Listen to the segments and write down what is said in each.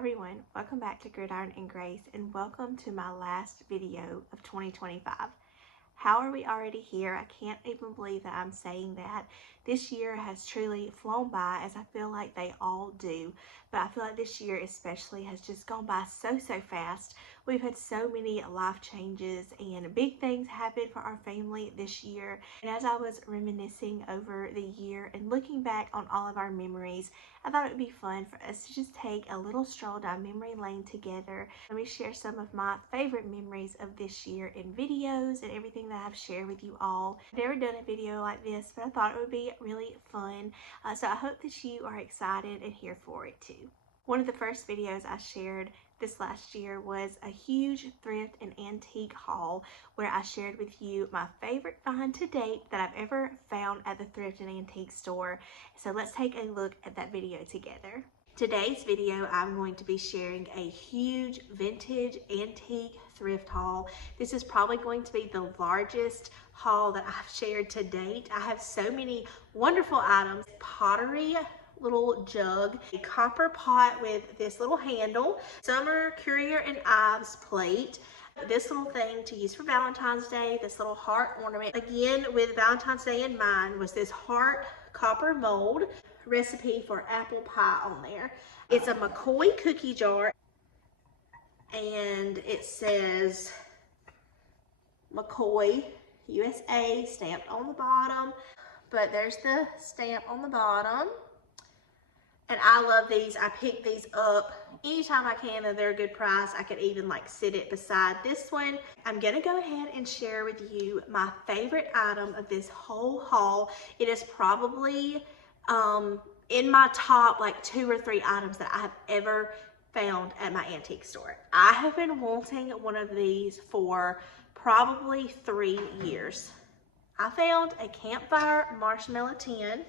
everyone, welcome back to Gridiron and Grace, and welcome to my last video of 2025. How are we already here? I can't even believe that I'm saying that. This year has truly flown by, as I feel like they all do, but I feel like this year especially has just gone by so fast. We've had so many life changes and big things happen for our family this year, and as I was reminiscing over the year and looking back on all of our memories, I thought it would be fun for us to just take a little stroll down memory lane together. Let me share some of my favorite memories of this year in videos and everything that I've shared with you all. I've never done a video like this, but I thought it would be really fun. So I hope that you are excited and here for it too. One of the first videos I shared this last year was a huge thrift and antique haul where I shared with you my favorite find to date that I've ever found at the thrift and antique store. So let's take a look at that video together. Today's video, I'm going to be sharing a huge vintage antique thrift haul. This is probably going to be the largest haul that I've shared to date. I have so many wonderful items. Pottery little jug, a copper pot with this little handle, summer Currier and Ives plate, this little thing to use for Valentine's Day, this little heart ornament. Again, with Valentine's Day in mind, was this heart copper mold, recipe for apple pie on there. It's a McCoy cookie jar, and it says McCoy USA stamped on the bottom, but there's the stamp on the bottom. And I love these. I pick these up anytime I can, and they're a good price. I could even like sit it beside this one. I'm gonna go ahead and share with you my favorite item of this whole haul. It is probably in my top like 2 or 3 items that I have ever found at my antique store. I have been wanting one of these for probably 3 years. I found a campfire marshmallow tin.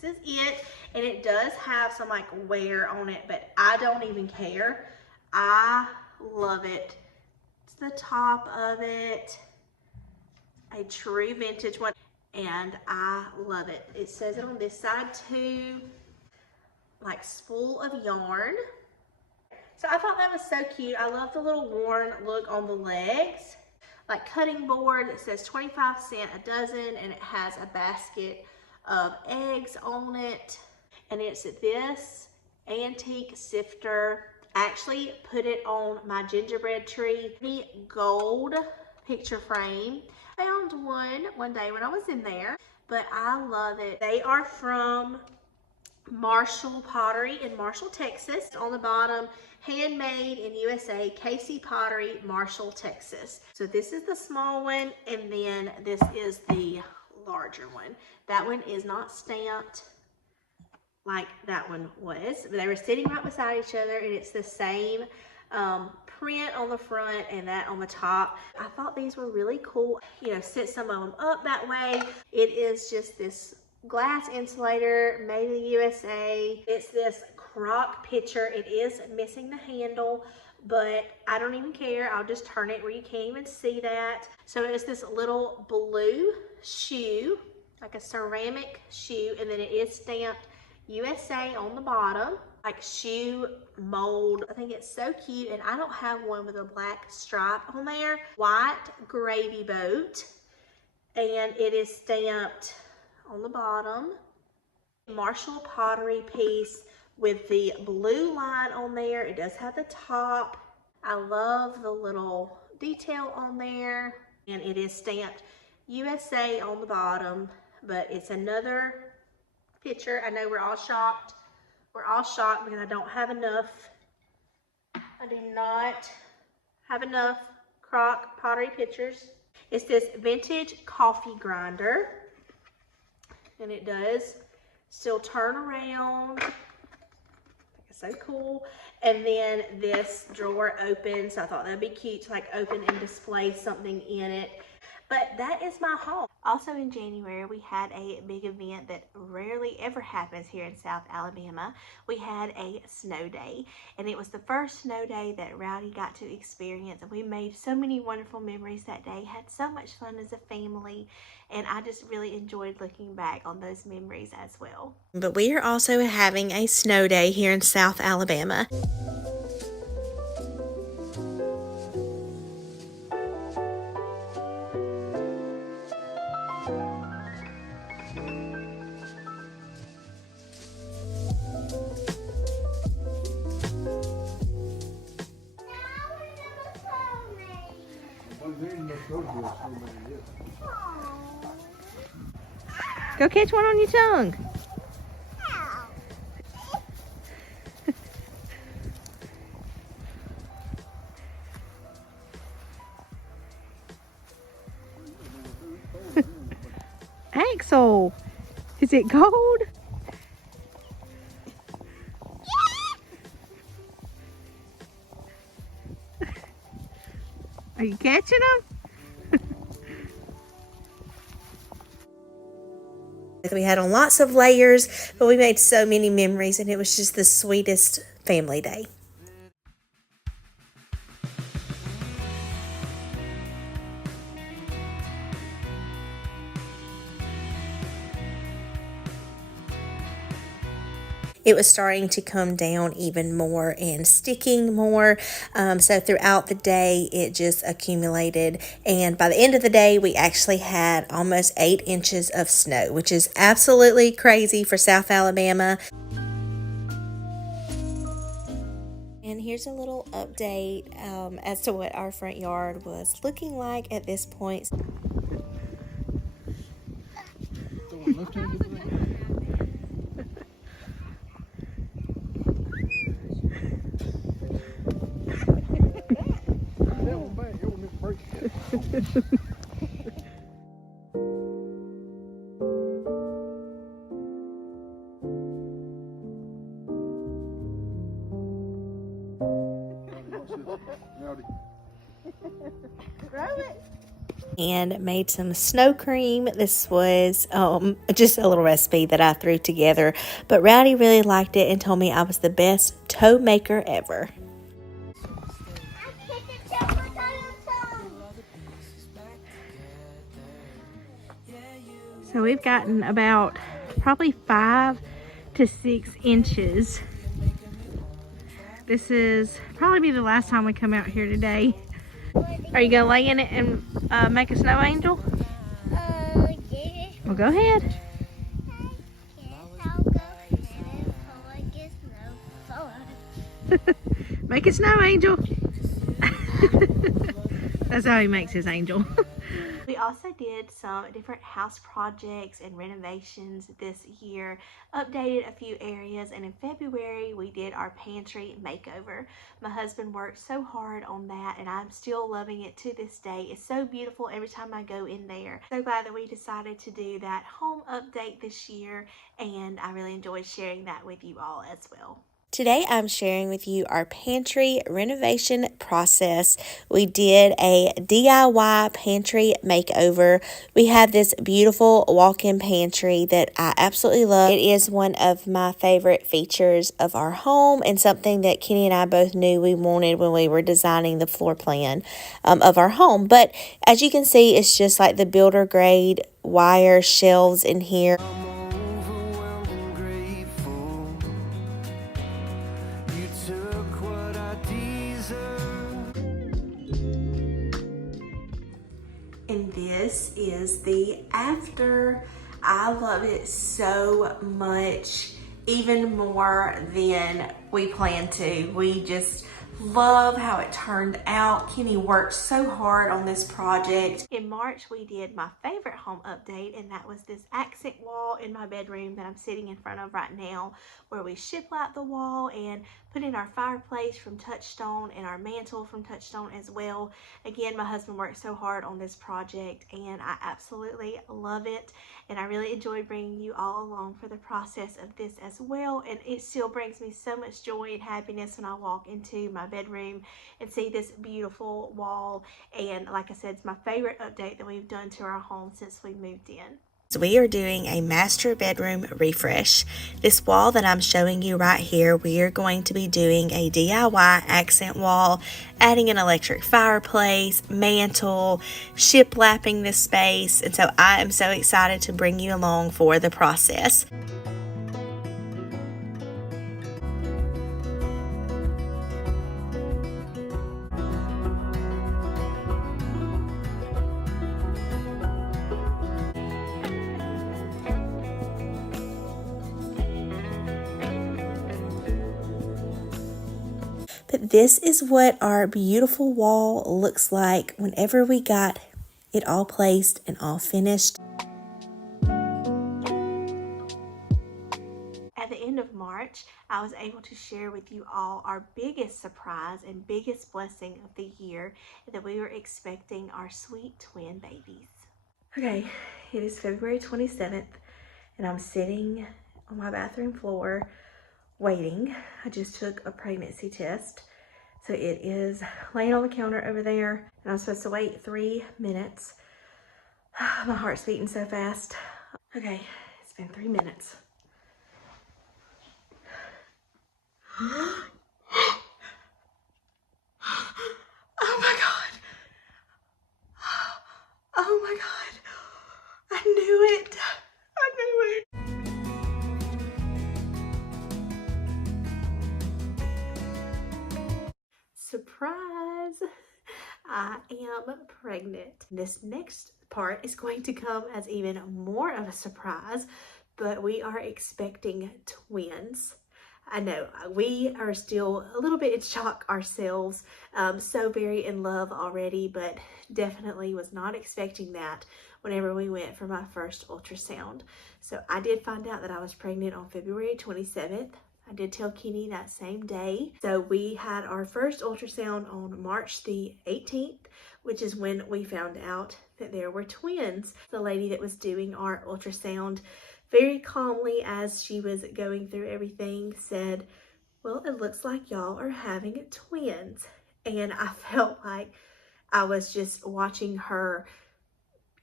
This is it, and it does have some like wear on it, but I don't even care. I love it. It's the top of it, a true vintage one, and I love it. It says it on this side too, like spool of yarn. So I thought that was so cute. I love the little worn look on the legs. Like cutting board that says 25 cents a dozen, and it has a basket of eggs on it, and it's this antique sifter. I actually put it on my gingerbread tree. The gold picture frame. I found one day when I was in there, but I love it. They are from Marshall Pottery in Marshall, Texas. On the bottom, handmade in USA, Casey Pottery, Marshall, Texas. So this is the small one, and then this is the larger one. That one is not stamped like that one was. They were sitting right beside each other, and it's the same print on the front and that on the top. I thought these were really cool. You know, set some of them up that way. It is just this glass insulator made in the USA. It's this crock pitcher. It is missing the handle, but I don't even care. I'll just turn it where you can't even see that. So it's this little blue shoe, like a ceramic shoe, and then it is stamped USA on the bottom, like shoe mold. I think it's so cute, and I don't have one with a black stripe on there. White gravy boat, and it is stamped on the bottom. Marshall Pottery piece with the blue line on there. It does have the top. I love the little detail on there, and it is stamped USA on the bottom, but it's another picture. I know we're all shocked. We're all shocked because I don't have enough. I do not have enough crock pottery pictures. It's this vintage coffee grinder, and it does still turn around. So cool. And then this drawer opens, so I thought that'd be cute to like open and display something in it. But that is my haul. Also in January, we had a big event that rarely ever happens here in South Alabama. We had a snow day, and it was the first snow day that Rowdy got to experience, and we made so many wonderful memories that day, had so much fun as a family, and I just really enjoyed looking back on those memories as well. But we are also having a snow day here in South Alabama. Go catch one on your tongue. Axel, is it cold? Are you catching them? We had on lots of layers, but we made so many memories, and it was just the sweetest family day. It was starting to come down even more and sticking more. So throughout the day, it just accumulated. And by the end of the day, we actually had almost 8 inches of snow, which is absolutely crazy for South Alabama. And here's a little update as to what our front yard was looking like at this point. And made some snow cream. This was just a little recipe that I threw together, but Rowdy really liked it and told me I was the best toe maker ever. So we've gotten about probably 5 to 6 inches. This is probably be the last time we come out here today. Are you gonna lay in it and make a snow angel? Yeah. Well, go ahead. I'll go ahead and make a snow. Make a snow angel. That's how he makes his angel. We also did some different house projects and renovations this year, updated a few areas, and in February we did our pantry makeover. My husband worked so hard on that, and I'm still loving it to this day. It's so beautiful every time I go in there. So glad that we decided to do that home update this year, and I really enjoyed sharing that with you all as well. Today I'm sharing with you our pantry renovation process. We did a DIY pantry makeover. We have this beautiful walk-in pantry that I absolutely love. It is one of my favorite features of our home and something that Kenny and I both knew we wanted when we were designing the floor plan of our home. But as you can see, it's just like the builder grade wire shelves in here. And this is the after. I love it so much, even more than we planned to. We just love how it turned out. Kenny worked so hard on this project. In March, we did my favorite home update, and that was this accent wall in my bedroom that I'm sitting in front of right now, where we shiplap the wall and put in our fireplace from Touchstone and our mantle from Touchstone as well. Again, my husband worked so hard on this project, and I absolutely love it. And I really enjoyed bringing you all along for the process of this as well. And it still brings me so much joy and happiness when I walk into my bedroom and see this beautiful wall. And like I said, it's my favorite update that we've done to our home since we moved in. So we are doing a master bedroom refresh. This wall that I'm showing you right here, we are going to be doing a DIY accent wall, adding an electric fireplace, mantle, shiplapping this space. And so I am so excited to bring you along for the process. But this is what our beautiful wall looks like whenever we got it all placed and all finished. At the end of March, I was able to share with you all our biggest surprise and biggest blessing of the year, that we were expecting our sweet twin babies. Okay, it is February 27th, and I'm sitting on my bathroom floor waiting. I just took a pregnancy test. So it is laying on the counter over there, and I'm supposed to wait 3 minutes. My heart's beating so fast. Okay, it's been 3 minutes. Oh my God. Oh my God. I knew it. I knew it. Surprise! I am pregnant. This next part is going to come as even more of a surprise, but we are expecting twins. I know we are still a little bit in shock ourselves, so very in love already, but definitely was not expecting that whenever we went for my first ultrasound. So I did find out that I was pregnant on February 27th. I did tell Kenny that same day. So we had our first ultrasound on March the 18th, which is when we found out that there were twins. The lady that was doing our ultrasound, very calmly as she was going through everything, said, well, it looks like y'all are having twins. And I felt like I was just watching her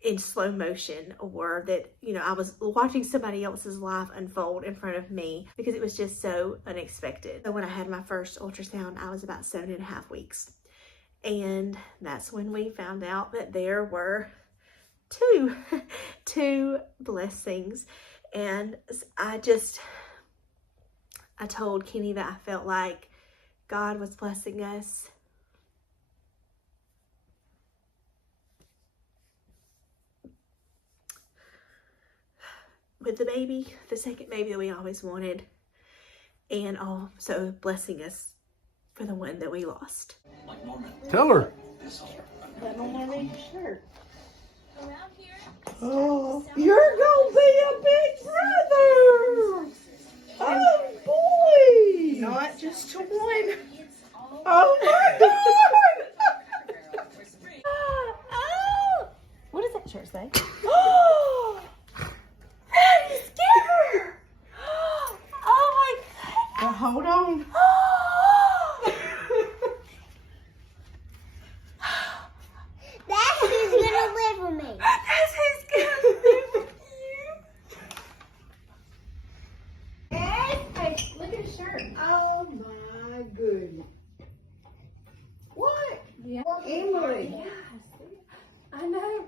in slow motion, or that, you know, I was watching somebody else's life unfold in front of me, because it was just so unexpected. So when I had my first ultrasound, I was about 7.5 weeks. And that's when we found out that there were two blessings. And I told Kenny that I felt like God was blessing us with the baby, the second baby that we always wanted, and also blessing us for the one that we lost. Tell her. Put on my red shirt. Oh, you're gonna be a big brother. Oh boy. Not just to one. Oh my God. Oh! What does that shirt say? Oh, You scared her! Oh my now hold on. God! That's who's gonna live with me. That's who's gonna live with you. Hey, look at his shirt. Oh my goodness. What? Yeah. Emily. I know.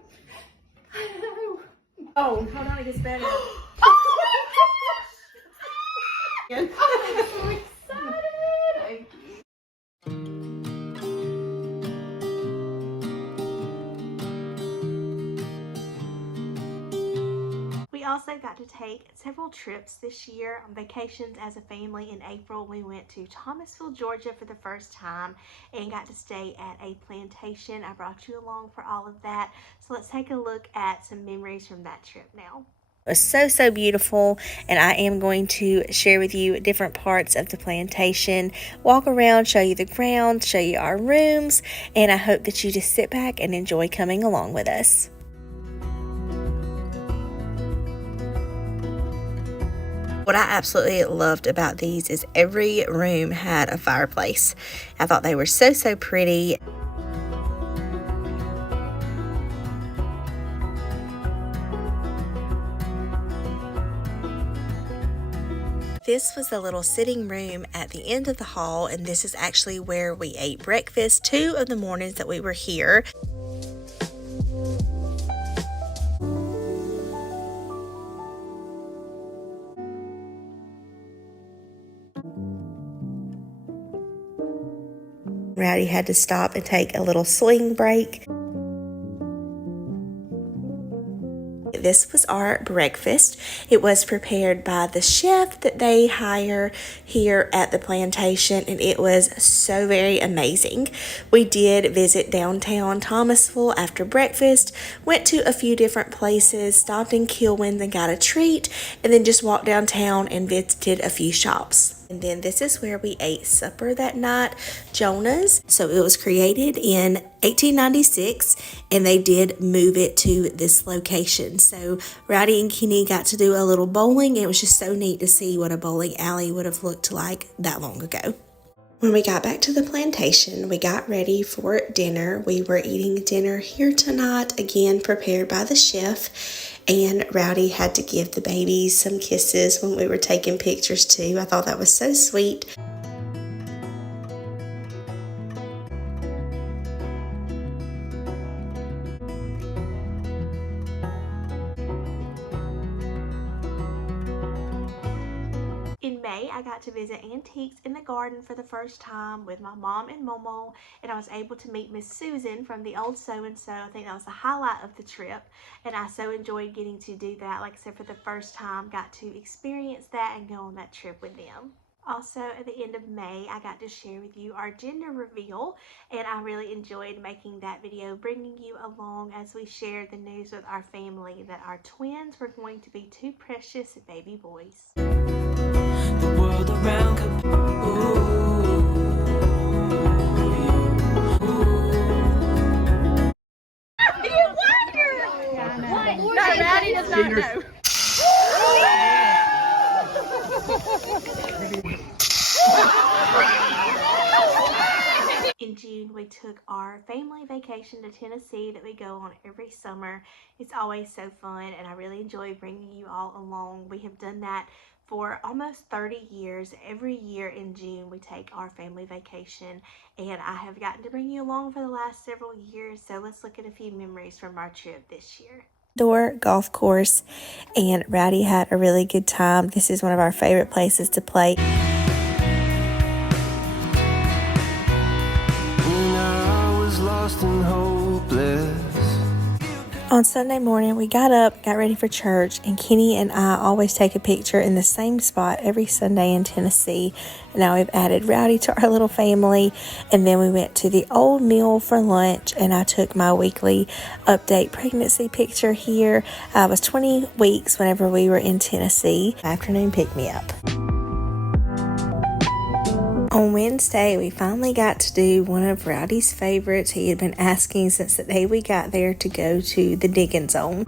Oh, hold on, it gets better. I'm so excited. Thank you. We also got to take several trips this year on vacations as a family. In April, we went to Thomasville, Georgia for the first time and got to stay at a plantation. I brought you along for all of that. So let's take a look at some memories from that trip now. It was so beautiful, and I am going to share with you different parts of the plantation, walk around, show you the grounds, show you our rooms, and I hope that you just sit back and enjoy coming along with us. What I absolutely loved about these is every room had a fireplace. I thought they were so pretty. This was the little sitting room at the end of the hall, and this is actually where we ate breakfast 2 of the mornings that we were here. Rowdy had to stop and take a little swing break. this was our breakfast. It was prepared by the chef that they hire here at the plantation, and it was so very amazing. We did visit downtown Thomasville after breakfast, went to a few different places, stopped in Kilwins and got a treat, and then just walked downtown and visited a few shops. And then this is where we ate supper that night, Jonah's. So it was created in 1896, and they did move it to this location. So Rowdy and Kenny got to do a little bowling. It was just so neat to see what a bowling alley would have looked like that long ago. When we got back to the plantation, we got ready for dinner. We were eating dinner here tonight, again prepared by the chef. And Rowdy had to give the babies some kisses when we were taking pictures too. I thought that was so sweet. In May, I got to visit Antiques in the Garden for the first time with my mom and Momo, and I was able to meet Miss Susan from the old So-and-So. I think that was the highlight of the trip, and I so enjoyed getting to do that. Like I said, for the first time, got to experience that and go on that trip with them. Also, at the end of May, I got to share with you our gender reveal, and I really enjoyed making that video, bringing you along as we shared the news with our family that our twins were going to be two precious baby boys. The world around could you wonder! No, Rowdy does not know. In June, we took our family vacation to Tennessee that we go on every summer. It's always so fun, and I really enjoy bringing you all along. We have done that for almost 30 years. Every year in June, we take our family vacation, and I have gotten to bring you along for the last several years. So let's look at a few memories from our trip this year. Door golf course, and Rowdy had a really good time. This is one of our favorite places to play. And hopeless. On Sunday morning, we got up, got ready for church, and Kenny and I always take a picture in the same spot every Sunday in Tennessee. And now we've added Rowdy to our little family, and then we went to the Old Mill for lunch, and I took my weekly update pregnancy picture here. I was 20 weeks whenever we were in Tennessee. Afternoon pick-me-up. On Wednesday, we finally got to do one of Rowdy's favorites. He had been asking since the day we got there to go to the digging zone.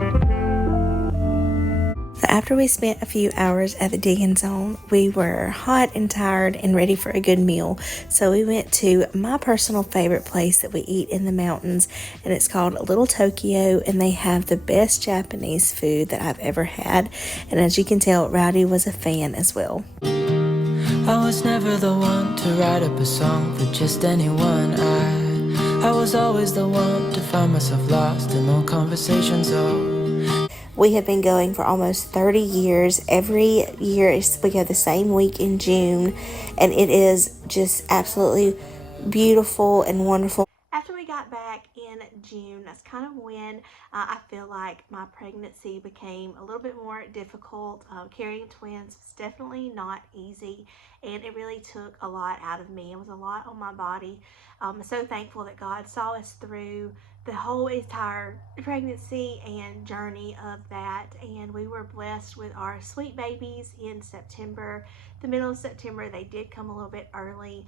So after we spent a few hours at the digging zone, we were hot and tired and ready for a good meal. So we went to my personal favorite place that we eat in the mountains, and it's called Little Tokyo, and they have the best Japanese food that I've ever had. And as you can tell, Rowdy was a fan as well. I was never the one to write up a song for just anyone. I was always the one to find myself lost in long conversations. We have been going for almost 30 years. Every year we go the same week in June, and it is just absolutely beautiful and wonderful. After we got back in June, that's kind of when I feel like my pregnancy became a little bit more difficult. Carrying twins was definitely not easy, and it really took a lot out of me. It was a lot on my body. I'm so thankful that God saw us through the whole entire pregnancy and journey of that, and we were blessed with our sweet babies in September. The middle of September, they did come a little bit early.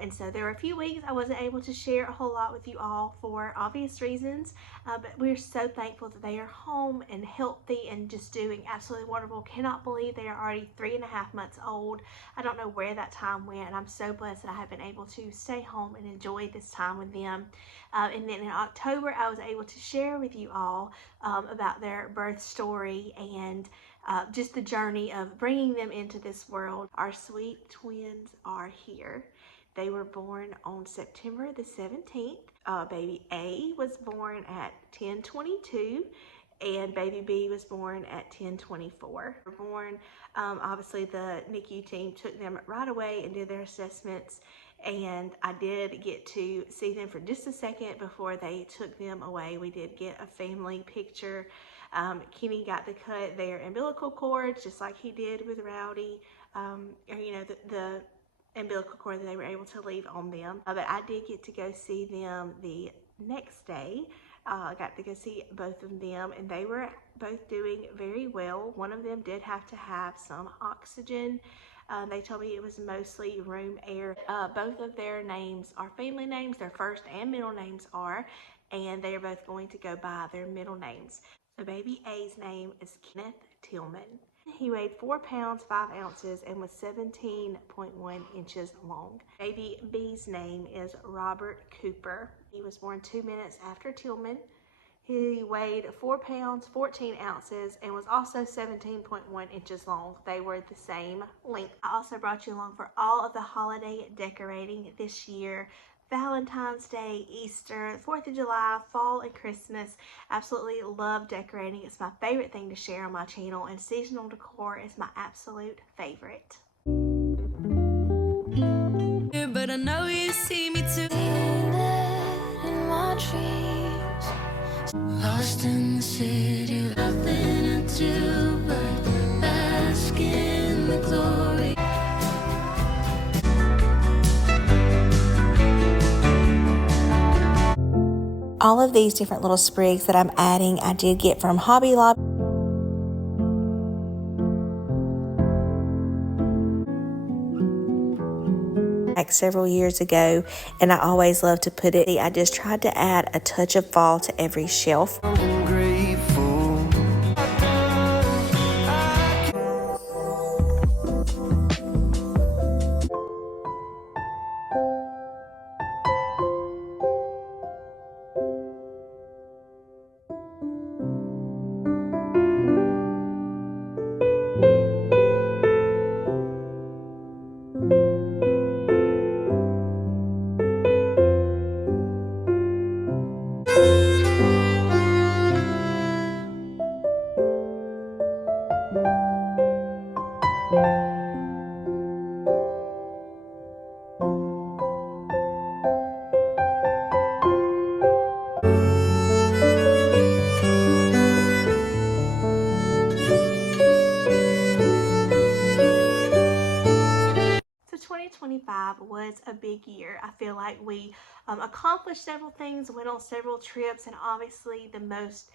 And so there were a few weeks I wasn't able to share a whole lot with you all for obvious reasons, but we're so thankful that they are home and healthy and just doing absolutely wonderful. Cannot believe they are already 3.5 months old. I don't know where that time went, and I'm so blessed that I have been able to stay home and enjoy this time with them. And then in October, I was able to share with you all about their birth story and just the journey of bringing them into this world. Our sweet twins are here. They were born on September the 17th. Baby A was born at 10:22, and baby B was born at 10:24. They were born, obviously the NICU team took them right away and did their assessments, and I did get to see them for just a second before they took them away. We did get a family picture Kenny got to cut their umbilical cords just like he did with Rowdy, or you know, the umbilical cord that they were able to leave on them. But I did get to go see them the next day. I got to go see both of them, and they were both doing very well. One of them did have to have some oxygen. They told me it was mostly room air. Both of their names are family names. Their first and middle names are, and they are both going to go by their middle names. So baby A's name is Kenneth Tillman. He weighed 4 pounds 5 ounces and was 17.1 inches long. Baby B's name is Robert Cooper. He was born 2 minutes after Tillman. He weighed 4 pounds 14 ounces and was also 17.1 inches long. They were the same length. I also brought you along for all of the holiday decorating this year. Valentine's Day, Easter, 4th of July, fall, and Christmas. Absolutely love decorating. It's my favorite thing to share on my channel, and seasonal decor is my absolute favorite. But I know you see me too. In my dreams. Lost in the city, nothing to do but bask in the glory. All of these different little sprigs that I'm adding, I did get from Hobby Lobby. Like several years ago, and I always love to put it. I just tried to add a touch of fall to every shelf. I'm grateful. So 2025 was a big year. I feel like we accomplished several things, went on several trips, and obviously the most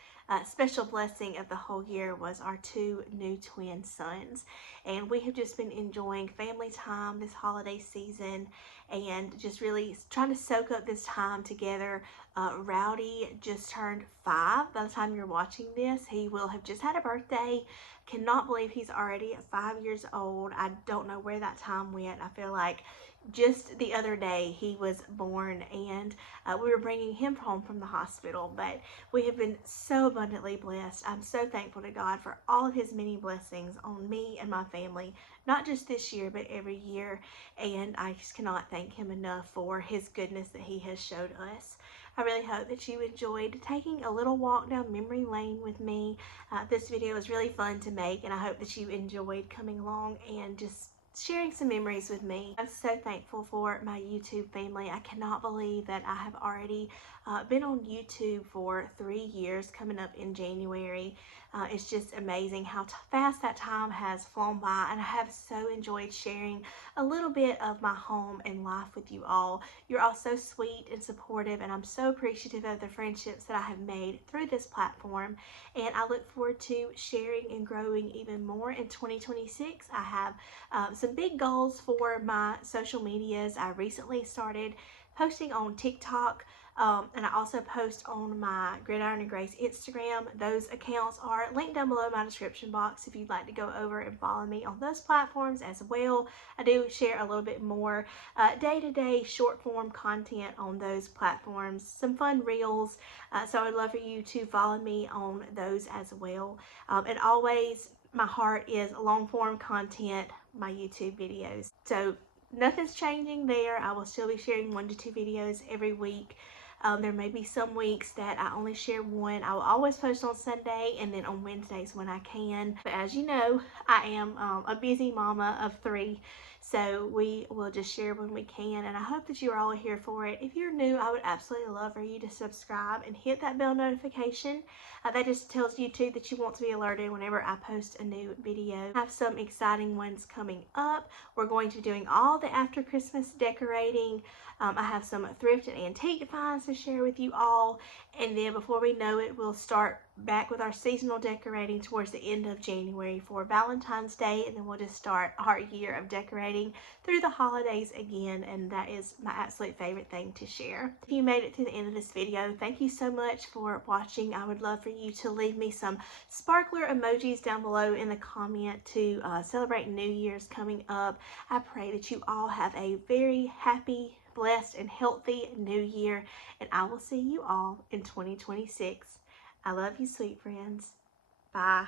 special blessing of the whole year was our 2 new twin sons. And we have just been enjoying family time this holiday season and just really trying to soak up this time together. Rowdy just turned 5. By the time you're watching this, he will have just had a birthday. Cannot believe he's already 5 years old. I don't know where that time went. I feel like just the other day he was born, and we were bringing him home from the hospital. But we have been so abundantly blessed. I'm so thankful to God for all of his many blessings on me and my family, not just this year but every year, and I just cannot thank him enough for his goodness that he has showed us. I really hope that you enjoyed taking a little walk down memory lane with me. This video was really fun to make, and I hope that you enjoyed coming along and just sharing some memories with me. I'm so thankful for my YouTube family. I cannot believe that I have already been on YouTube for 3 years, coming up in January. It's just amazing how fast that time has flown by, and I have so enjoyed sharing a little bit of my home and life with you all. You're all so sweet and supportive, and I'm so appreciative of the friendships that I have made through this platform, and I look forward to sharing and growing even more in 2026. I have some big goals for my social medias. I recently started posting on TikTok, and I also post on my Gridiron and Grace Instagram. Those accounts are linked down below in my description box if you'd like to go over and follow me on those platforms as well. I do share a little bit more day-to-day short form content on those platforms, some fun reels, so I'd love for you to follow me on those as well. And always, my heart is long form content, my YouTube videos. So nothing's changing there. I will still be sharing 1 to 2 videos every week. There may be some weeks that I only share 1. I will always post on Sunday and then on Wednesdays when I can. But as you know, I am a busy mama of 3. So we will just share when we can, and I hope that you are all here for it. If you're new, I would absolutely love for you to subscribe and hit that bell notification. That just tells YouTube that you want to be alerted whenever I post a new video. I have some exciting ones coming up. We're going to be doing all the after Christmas decorating. I have some thrift and antique finds to share with you all. And then before we know it, we'll start back with our seasonal decorating towards the end of January for Valentine's Day. And then we'll just start our year of decorating through the holidays again. And that is my absolute favorite thing to share. If you made it to the end of this video, thank you so much for watching. I would love for you to leave me some sparkler emojis down below in the comment to celebrate New Year's coming up. I pray that you all have a very happy, blessed, and healthy new year, and I will see you all in 2026. I love you, sweet friends. Bye.